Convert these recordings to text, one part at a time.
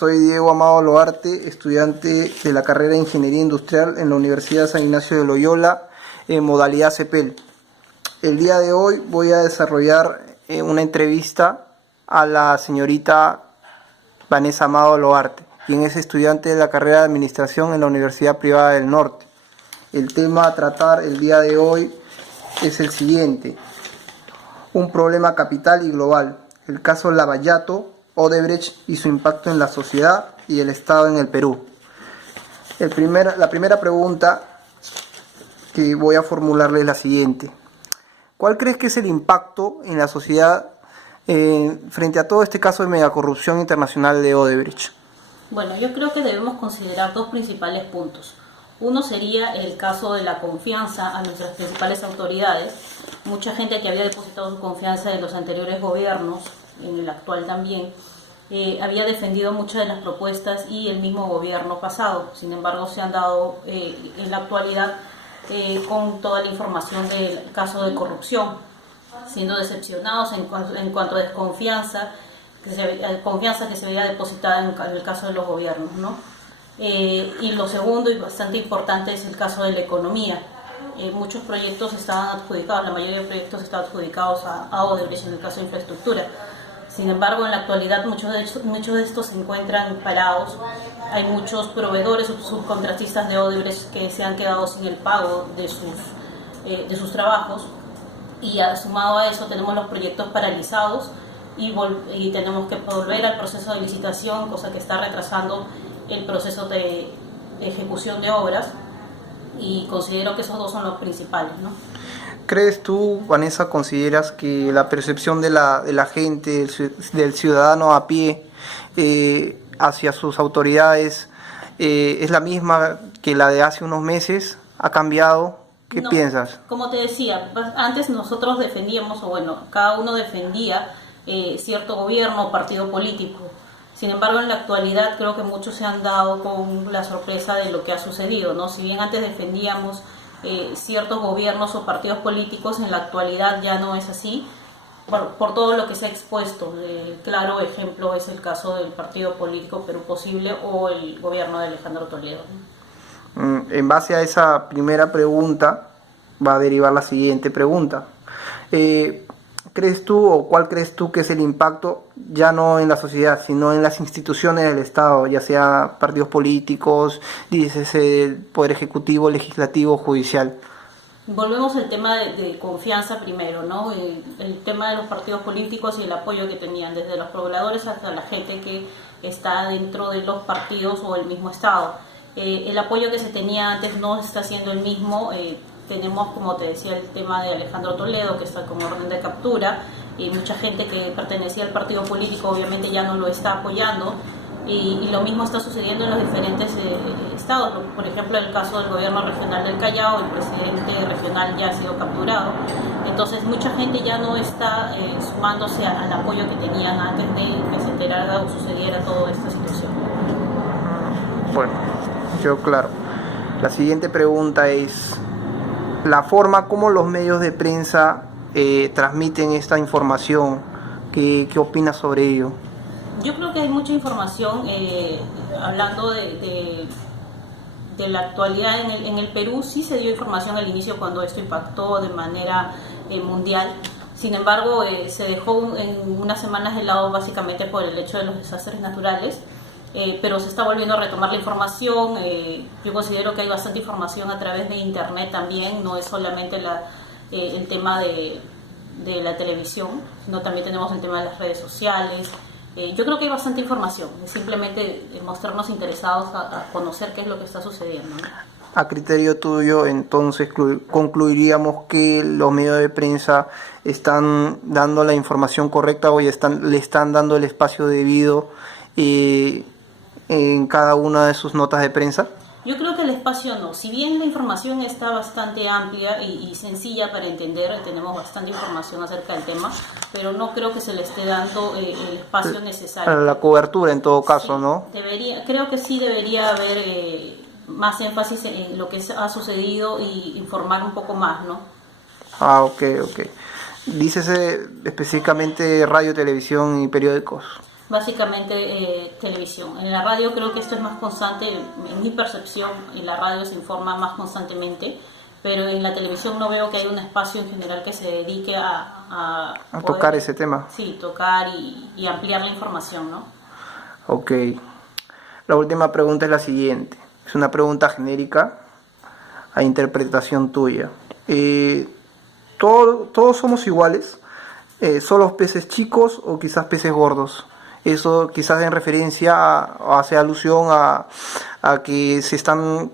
Soy Diego Amado Loarte, estudiante de la carrera de Ingeniería Industrial en la Universidad San Ignacio de Loyola, en modalidad CEPEL. El día de hoy voy a desarrollar una entrevista a la señorita Vanessa Amado Loarte, quien es estudiante de la carrera de Administración en la Universidad Privada del Norte. El tema a tratar el día de hoy es el siguiente: un problema capital y global, el caso Lavallato, Odebrecht y su impacto en la sociedad y el Estado en el Perú. La primera pregunta que voy a formularle es la siguiente: ¿cuál crees que es el impacto en la sociedad frente a todo este caso de megacorrupción internacional de Odebrecht? Bueno, yo creo que debemos considerar dos principales puntos. Uno sería el caso de la confianza a nuestras principales autoridades. Mucha gente que había depositado su confianza en los anteriores gobiernos, en el actual también, había defendido muchas de las propuestas y el mismo gobierno pasado. Sin embargo, se han dado en la actualidad con toda la información del caso de corrupción, siendo decepcionados en cuanto a desconfianza, confianza que se veía depositada en el caso de los gobiernos, ¿no? Y lo segundo y bastante importante es el caso de la economía. Muchos proyectos estaban adjudicados, la mayoría de proyectos estaban adjudicados a Odebrecht en el caso de infraestructura. Sin embargo, en la actualidad muchos de estos se encuentran parados. Hay muchos proveedores o subcontratistas de Odebrecht que se han quedado sin el pago de sus trabajos, y sumado a eso tenemos los proyectos paralizados y tenemos que volver al proceso de licitación, cosa que está retrasando el proceso de ejecución de obras, y considero que esos dos son los principales, ¿no? ¿Crees tú, Vanessa, consideras que la percepción de la gente, del ciudadano a pie hacia sus autoridades es la misma que la de hace unos meses? ¿Ha cambiado? ¿Qué piensas? Como te decía, antes nosotros defendíamos, o bueno, cada uno defendía cierto gobierno o partido político. Sin embargo, en la actualidad creo que muchos se han dado con la sorpresa de lo que ha sucedido, ¿no? Si bien antes defendíamos ciertos gobiernos o partidos políticos, en la actualidad ya no es así, por todo lo que se ha expuesto. Claro ejemplo es el caso del partido político Perú Posible o el gobierno de Alejandro Toledo. En base a esa primera pregunta va a derivar la siguiente pregunta. ¿Crees tú o cuál crees tú que es el impacto ya no en la sociedad, sino en las instituciones del Estado, ya sea partidos políticos, dices el Poder Ejecutivo, Legislativo, Judicial? Volvemos al tema de confianza primero, ¿no? El tema de los partidos políticos y el apoyo que tenían, desde los pobladores hasta la gente que está dentro de los partidos o el mismo Estado. El apoyo que se tenía antes no está siendo el mismo. Tenemos, como te decía, el tema de Alejandro Toledo, que está con orden de captura, y mucha gente que pertenecía al partido político obviamente ya no lo está apoyando, y lo mismo está sucediendo en los diferentes estados. Por ejemplo, en el caso del gobierno regional del Callao, el presidente regional ya ha sido capturado. Entonces mucha gente ya no está sumándose al apoyo que tenían antes de que se enterara o sucediera toda esta situación. Bueno, yo claro. La siguiente pregunta es la forma como los medios de prensa transmiten esta información. ¿Qué opinas sobre ello? Yo creo que hay mucha información hablando de la actualidad en el Perú. Sí se dio información al inicio cuando esto impactó de manera mundial. Sin embargo, se dejó en unas semanas de lado básicamente por el hecho de los desastres naturales. Pero se está volviendo a retomar la información. Yo considero que hay bastante información a través de internet también, no es solamente el tema de la televisión, sino también tenemos el tema de las redes sociales. Yo creo que hay bastante información, es simplemente mostrarnos interesados a conocer qué es lo que está sucediendo, ¿no? A criterio tuyo, entonces concluiríamos que los medios de prensa están dando la información correcta o le están dando el espacio debido en cada una de sus notas de prensa. Yo creo que el espacio no. Si bien la información está bastante amplia y sencilla para entender, tenemos bastante información acerca del tema, pero no creo que se le esté dando el espacio necesario. La cobertura en todo caso, sí, ¿no? Creo que sí debería haber más énfasis en lo que ha sucedido y informar un poco más, ¿no? Ah, ok. Dícese específicamente radio, televisión y periódicos. básicamente televisión. En la radio creo que esto es más constante, en mi percepción, en la radio se informa más constantemente, pero en la televisión no veo que haya un espacio en general que se dedique a A poder, tocar ese tema. Sí, tocar y ampliar la información, ¿no? Ok. La última pregunta es la siguiente. Es una pregunta genérica a interpretación tuya. ¿Todos somos iguales? ¿Solo peces chicos o quizás peces gordos? Eso quizás en referencia o hace alusión a que se están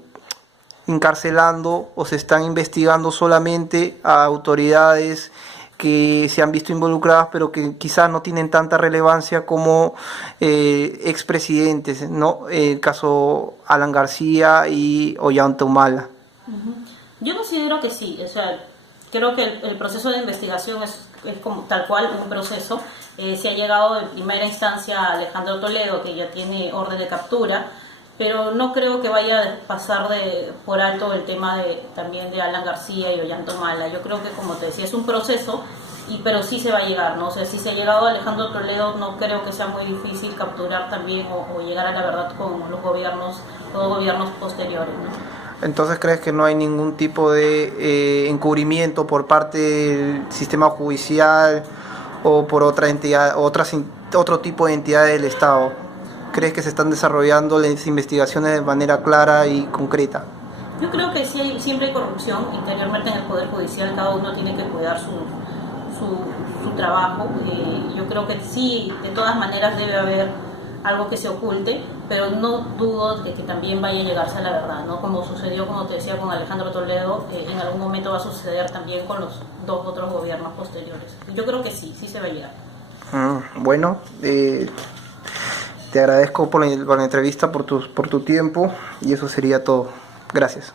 encarcelando o se están investigando solamente a autoridades que se han visto involucradas pero que quizás no tienen tanta relevancia como expresidentes, ¿no? El caso Alan García y Ollanta Humala. Yo considero que sí, o sea, creo que el proceso de investigación es como tal cual un proceso. Se ha llegado en primera instancia a Alejandro Toledo, que ya tiene orden de captura, pero no creo que vaya a pasar por alto el tema también de Alan García y Ollanta Humala. Yo creo que, como te decía, es un proceso, pero sí se va a llegar, ¿no? O sea, si se ha llegado a Alejandro Toledo, no creo que sea muy difícil capturar también o llegar a la verdad con los gobiernos posteriores, ¿no? Entonces, ¿crees que no hay ningún tipo de encubrimiento por parte del sistema judicial o por otra entidad, otro tipo de entidad del Estado? ¿Crees que se están desarrollando las investigaciones de manera clara y concreta? Yo creo que sí, siempre hay corrupción interiormente en el Poder Judicial, cada uno tiene que cuidar su trabajo. Yo creo que sí, de todas maneras debe haber algo que se oculte, pero no dudo de que también vaya a llegarse a la verdad, ¿no? Como sucedió, como te decía, con Alejandro Toledo, en algún momento va a suceder también con los dos otros gobiernos posteriores. Yo creo que sí se va a llegar. Bueno, te agradezco por la entrevista, por tu tiempo, y eso sería todo. Gracias.